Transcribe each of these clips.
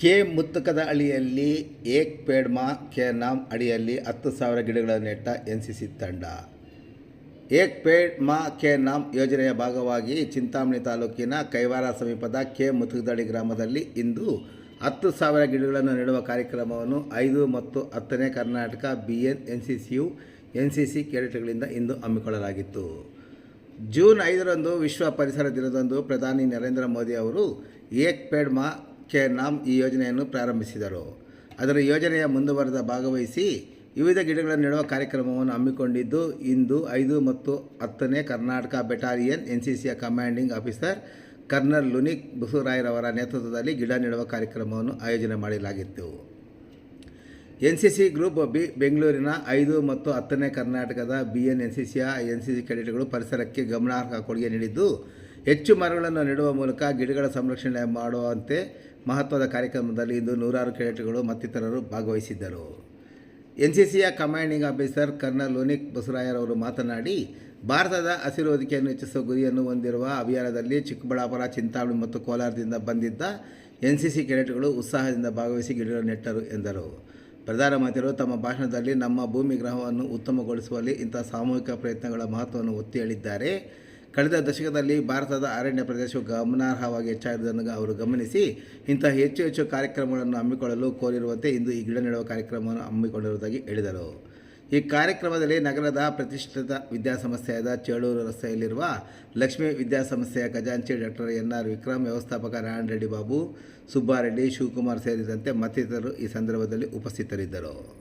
K ಮುತ್ತಕದ ಅಳಿಯಲ್ಲಿ ಏಕ್ ಪೇಡ್ಮಾ K ನಾಮ್ ಅಡಿಯಲ್ಲಿ ಹತ್ತು ಸಾವಿರ ಗಿಡಗಳನ್ನು ನೆಟ್ಟ ಎನ್ ಸಿ ಸಿ ತಂಡ. ಏಕ್ ಪೇಡ್ ಮಾ ಕೆ ನಾಮ್ ಯೋಜನೆಯ ಭಾಗವಾಗಿ ಚಿಂತಾಮಣಿ ತಾಲೂಕಿನ ಕೈವಾರ ಸಮೀಪದ ಕೆ ಮುತ್ತಕದಡಿ ಗ್ರಾಮದಲ್ಲಿ ಇಂದು ಹತ್ತು ಸಾವಿರ ಗಿಡಗಳನ್ನು ನೆಡುವ ಕಾರ್ಯಕ್ರಮವನ್ನು ಐದು ಮತ್ತು ಹತ್ತನೇ Karnataka B N N C C N C C ಕೆಡೆಟ್ಗಳಿಂದ ಇಂದು ಹಮ್ಮಿಕೊಳ್ಳಲಾಗಿತ್ತು. ಜೂನ್ ಐದರಂದು ವಿಶ್ವ ಪರಿಸರ ದಿನದಂದು ಪ್ರಧಾನಿ ನರೇಂದ್ರ ಮೋದಿ ಅವರು ಏಕ್ ಪೇಡ್ ಮಾ ಕೆ ನಾಮ್ ಈ ಯೋಜನೆಯನ್ನು ಪ್ರಾರಂಭಿಸಿದರು. ಅದರ ಯೋಜನೆಯ ಮುಂದುವರೆದ ಭಾಗವಹಿಸಿ ವಿವಿಧ ಗಿಡಗಳನ್ನು ನೆಡುವ ಕಾರ್ಯಕ್ರಮವನ್ನು ಹಮ್ಮಿಕೊಂಡಿದ್ದು, ಇಂದು ಐದು ಮತ್ತು ಹತ್ತನೇ ಕರ್ನಾಟಕ ಬೆಟಾಲಿಯನ್ ಎನ್ ಸಿ ಸಿಯ ಕಮಾಂಡಿಂಗ್ ಆಫೀಸರ್ ಕರ್ನಲ್ ಲುನಿಕ್ ಬಸವರಾಯರವರ ನೇತೃತ್ವದಲ್ಲಿ ಗಿಡ ನೆಡುವ ಕಾರ್ಯಕ್ರಮವನ್ನು ಆಯೋಜನೆ ಮಾಡಲಾಗಿತ್ತು. N C C group B ಬೆಂಗಳೂರಿನ ಐದು ಮತ್ತು ಹತ್ತನೇ ಕರ್ನಾಟಕದ ಬಿ ಎನ್ ಎನ್ ಸಿ ಸಿಯ ಎನ್ ಸಿ ಸಿ ಕೆಡೆಟ್ಗಳು ಪರಿಸರಕ್ಕೆ ಗಮನಾರ್ಹ ಕೊಡುಗೆ ನೀಡಿದ್ದು ಹೆಚ್ಚು ಮರಗಳನ್ನು ನೆಡುವ ಮೂಲಕ ಗಿಡಗಳ ಸಂರಕ್ಷಣೆ ಮಾಡುವಂತೆ ಮಹತ್ವದ ಕಾರ್ಯಕ್ರಮದಲ್ಲಿ ಇಂದು ನೂರಾರು ಕೆಡೆಟ್ಗಳು ಮತ್ತಿತರರು ಭಾಗವಹಿಸಿದ್ದರು. ಎನ್ ಸಿ ಸಿಯ ಕಮಾಂಡಿಂಗ್ ಆಫೀಸರ್ ಕರ್ನಲ್ ಲೋನಿಕ್ ಬಸವರಾಯರವರು ಮಾತನಾಡಿ, ಭಾರತದ ಹಸಿರು ಹೊದಿಕೆಯನ್ನು ಹೆಚ್ಚಿಸುವ ಗುರಿಯನ್ನು ಹೊಂದಿರುವ ಅಭಿಯಾನದಲ್ಲಿ ಚಿಕ್ಕಬಳ್ಳಾಪುರ, ಚಿಂತಾಮಣಿ ಮತ್ತು ಕೋಲಾರದಿಂದ ಬಂದಿದ್ದ ಎನ್ ಸಿ ಸಿ ಕೆಡೆಟ್ಗಳು ಉತ್ಸಾಹದಿಂದ ಭಾಗವಹಿಸಿ ಗಿಡಗಳನ್ನು ನೆಟ್ಟರು ಎಂದರು. ಪ್ರಧಾನಮಂತ್ರಿಗಳು ತಮ್ಮ ಭಾಷಣದಲ್ಲಿ ನಮ್ಮ ಭೂಮಿ ಗ್ರಹವನ್ನು ಉತ್ತಮಗೊಳಿಸುವಲ್ಲಿ ಇಂಥ ಸಾಮೂಹಿಕ ಪ್ರಯತ್ನಗಳ ಮಹತ್ವವನ್ನು ಒತ್ತಿ ಹೇಳಿದ್ದಾರೆ. ಕಳೆದ ದಶಕದಲ್ಲಿ ಭಾರತದ ಅರಣ್ಯ ಪ್ರದೇಶವು ಗಮನಾರ್ಹವಾಗಿ ಹೆಚ್ಚಾಗಿರುವುದನ್ನು ಅವರು ಗಮನಿಸಿ ಇಂತಹ ಹೆಚ್ಚು ಹೆಚ್ಚು ಕಾರ್ಯಕ್ರಮಗಳನ್ನು ಹಮ್ಮಿಕೊಳ್ಳಲು ಕೋರಿರುವಂತೆ ಇಂದು ಈ ಗಿಡ ನೆಡುವ ಕಾರ್ಯಕ್ರಮವನ್ನು ಹಮ್ಮಿಕೊಂಡಿರುವುದಾಗಿ ಹೇಳಿದರು. ಈ ಕಾರ್ಯಕ್ರಮದಲ್ಲಿ ನಗರದ ಪ್ರತಿಷ್ಠಿತ ವಿದ್ಯಾಸಂಸ್ಥೆಯಾದ ಚೇಳೂರು ರಸ್ತೆಯಲ್ಲಿರುವ ಲಕ್ಷ್ಮೀ ವಿದ್ಯಾಸಂಸ್ಥೆಯ ಖಜಾಂಚಿ ಡಾಕ್ಟರ್ ಎನ್ ಆರ್ ವಿಕ್ರಮ್, ವ್ಯವಸ್ಥಾಪಕ ನಾರಾಯಣ ರೆಡ್ಡಿ ಬಾಬು, ಸುಬ್ಬಾರೆಡ್ಡಿ ಶಿವಕುಮಾರ್ ಸೇರಿದಂತೆ ಮತ್ತಿತರರು ಈ ಸಂದರ್ಭದಲ್ಲಿ ಉಪಸ್ಥಿತರಿದ್ದರು.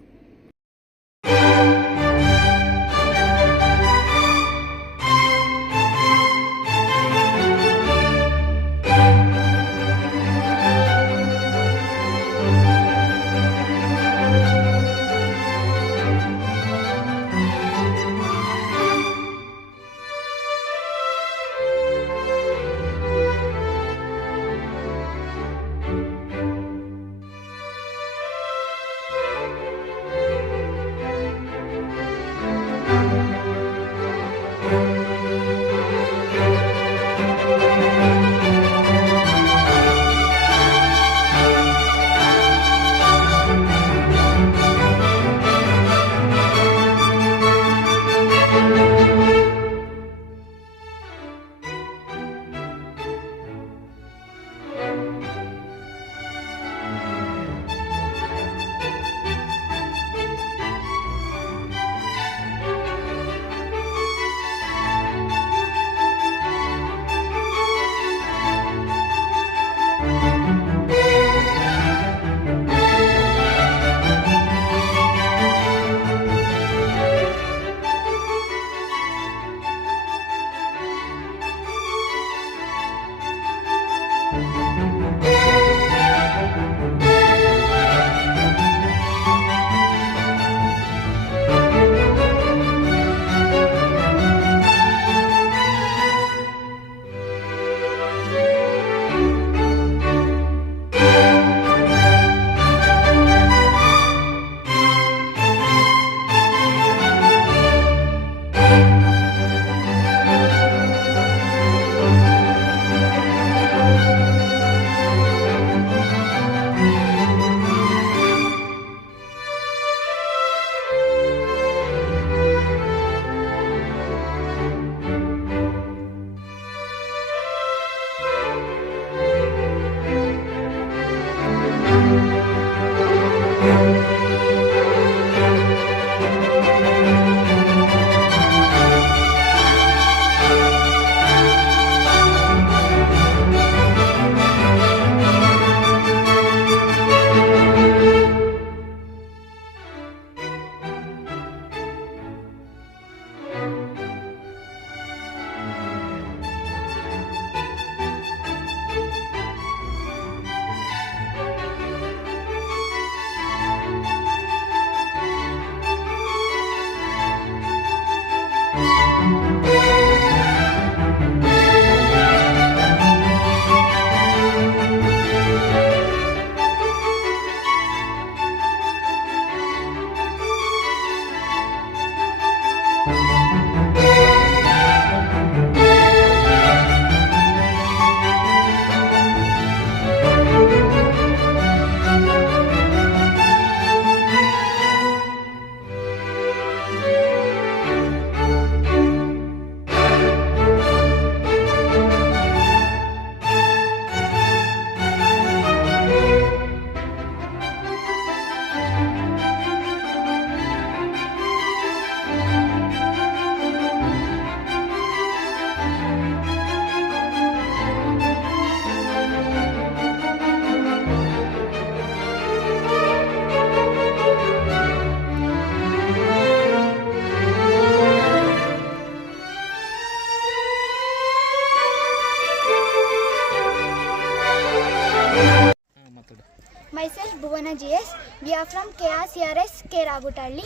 V R from K R C R S K Ragutahalli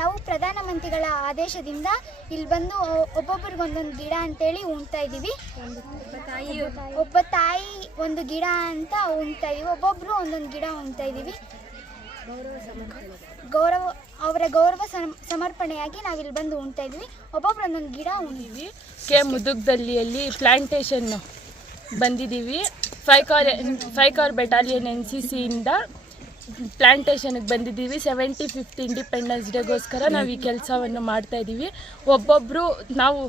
ನಾವು ಪ್ರಧಾನಮಂತ್ರಿಗಳ ಆದೇಶದಿಂದ ಇಲ್ಲಿ ಬಂದು ಒಬ್ಬೊಬ್ಬರಿಗೊಂದೊಂದು ಗಿಡ ಅಂತೇಳಿ ಉಣ್ತಾ ಇದ್ದೀವಿ. ಒಬ್ಬ ತಾಯಿ ಒಂದು ಗಿಡ ಅಂತ ಉಣ್ತಾ ಇದೀವಿ ಒಬ್ಬೊಬ್ಬರು ಒಂದೊಂದು ಗಿಡ ಉಣ್ತಾ ಇದ್ದೀವಿ. ಗೌರವ, ಅವರ ಗೌರವ ಸಮರ್ಪಣೆಯಾಗಿ ಸಮರ್ಪಣೆಯಾಗಿ ಇಲ್ಲಿ ಬಂದು ಉಣ್ತಾ ಇದ್ದೀವಿ. ಒಬ್ಬೊಬ್ರು ಒಂದೊಂದು ಗಿಡ ಉಣ್ತೀವಿ. ಕೆ ಮುದುಗ್ದಲ್ಲಿಯಲ್ಲಿ ಪ್ಲಾಂಟೇಶನ್ ಬಂದಿದ್ದೀವಿ. Five Kar five Kar battalion N C ಸಿಯಿಂದ ಪ್ಲ್ಯಾಂಟೇಷನ್ಗೆ ಬಂದಿದ್ದೀವಿ. ಸೆವೆಂಟಿ ಫಿಫ್ತ್ ಇಂಡಿಪೆಂಡೆನ್ಸ್ ಡೇಗೋಸ್ಕರ ನಾವು ಈ ಕೆಲಸವನ್ನು ಮಾಡ್ತಾ ಇದ್ದೀವಿ. ಒಬ್ಬೊಬ್ಬರು ನಾವು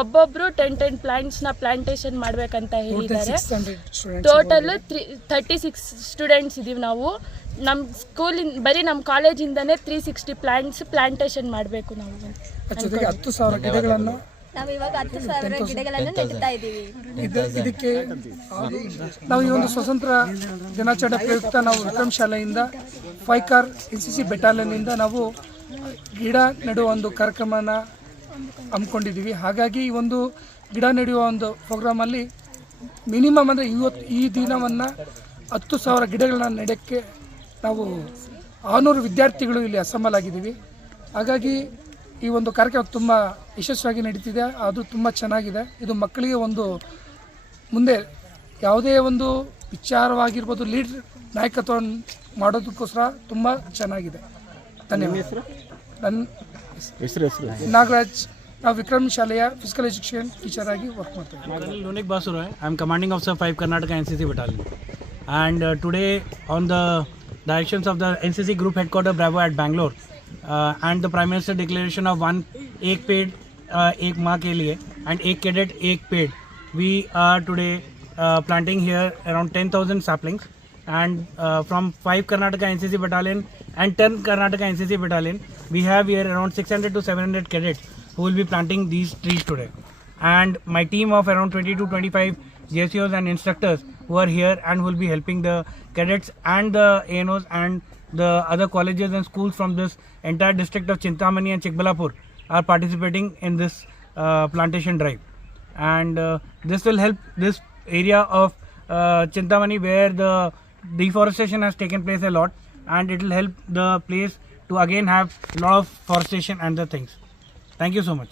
ಒಬ್ಬೊಬ್ಬರು ಟೆನ್ ಟೆನ್ ಪ್ಲ್ಯಾಂಟ್ಸ್ನ ಪ್ಲಾಂಟೇಶನ್ ಮಾಡಬೇಕಂತ ಹೇಳಿದ್ದಾರೆ. Total three thirty six students ಇದ್ದೀವಿ ನಾವು. ನಮ್ಮ ಸ್ಕೂಲಿಂದ ಬರೀ ನಮ್ಮ ಕಾಲೇಜಿಂದನೇ ತ್ರೀ ಸಿಕ್ಸ್ಟಿ ಪ್ಲ್ಯಾಂಟ್ಸ್ ಪ್ಲಾಂಟೇಶನ್ ಮಾಡಬೇಕು ನಾವು ಹತ್ತು ಸಾವಿರ ಗಿಡಗಳನ್ನು ನಾವು ಇವಾಗ ಹತ್ತು ಸಾವಿರ ಗಿಡಗಳನ್ನು ನೆಡ್ತಾ ಇದ್ದೀವಿ. ಇದು ಇದಕ್ಕೆ ನಾವು ಈ ಒಂದು ಸ್ವತಂತ್ರ ದಿನಾಚರಣೆ ಪ್ರಯುಕ್ತ ನಾವು ವಿಕ್ರಮ್ ಶಾಲೆಯಿಂದ five Kar N C C ಬೆಟಾಲಿಯನ್ನಿಂದ ನಾವು ಗಿಡ ನೆಡುವ ಒಂದು ಕಾರ್ಯಕ್ರಮನ ಹಮ್ಮಿಕೊಂಡಿದ್ದೀವಿ. ಹಾಗಾಗಿ ಈ ಒಂದು ಗಿಡ ನೆಡುವ ಒಂದು ಪ್ರೋಗ್ರಾಮಲ್ಲಿ ಮಿನಿಮಮ್ ಅಂದರೆ ಇವತ್ತು ಈ ದಿನವನ್ನು ಹತ್ತು ಸಾವಿರ ಗಿಡಗಳನ್ನ ನೆಡೋಕ್ಕೆ ನಾವು ಆರುನೂರು ವಿದ್ಯಾರ್ಥಿಗಳು ಇಲ್ಲಿ ಅಸೆಂಬಲ್ ಆಗಿದ್ದೀವಿ. ಹಾಗಾಗಿ ಈ ಒಂದು ಕಾರ್ಯಕ್ರಮ ತುಂಬ ಯಶಸ್ವಿಯಾಗಿ ನಡೀತಿದೆ. ಅದು ತುಂಬ ಚೆನ್ನಾಗಿದೆ. ಇದು ಮಕ್ಕಳಿಗೆ ಒಂದು ಮುಂದೆ ಯಾವುದೇ ಒಂದು ವಿಚಾರವಾಗಿರ್ಬೋದು ಲೀಡ್ ನಾಯಕತ್ವ ಮಾಡೋದಕ್ಕೋಸ್ಕರ ತುಂಬ ಚೆನ್ನಾಗಿದೆ. ತನ್ಯಸ್ರಿ ನನ್ನ ನಾಗರಾಜ್. ನಾವು ವಿಕ್ರಮ್ ಶಾಲೆಯ ಫಿಸಿಕಲ್ ಎಜುಕೇಶನ್ ಆಗಿ ವರ್ಕ್ ಮಾಡ್ತೀವಿ ಅದರಲ್ಲಿ Lonik Basu Rai am commanding officer five Karnataka N C C ಬಿಟಾಲಲ್ಲಿ and today on the direction of the N C C group headquarter Bravo at Bengaluru the Prime Minister declaration of one uh, ek maa ke liye, and ek cadet, ek paid. We are today uh, planting here around 10,000 saplings. And uh, from 5 Karnataka NCC battalion and 10 Karnataka NCC battalion, we have here around 600 to 700 cadets who will be planting these trees today and my team of around 20 to 25 JCOs and instructors who are here and will be helping the cadets and the ANOs and the other colleges and schools from this entire district of Chintamani and Chikbalapur are participating in this uh, plantation drive. And uh, this will help this area of uh, Chintamani where the deforestation has taken place a lot and it will help the place to again have a lot of forestation and the things. Thank you so much.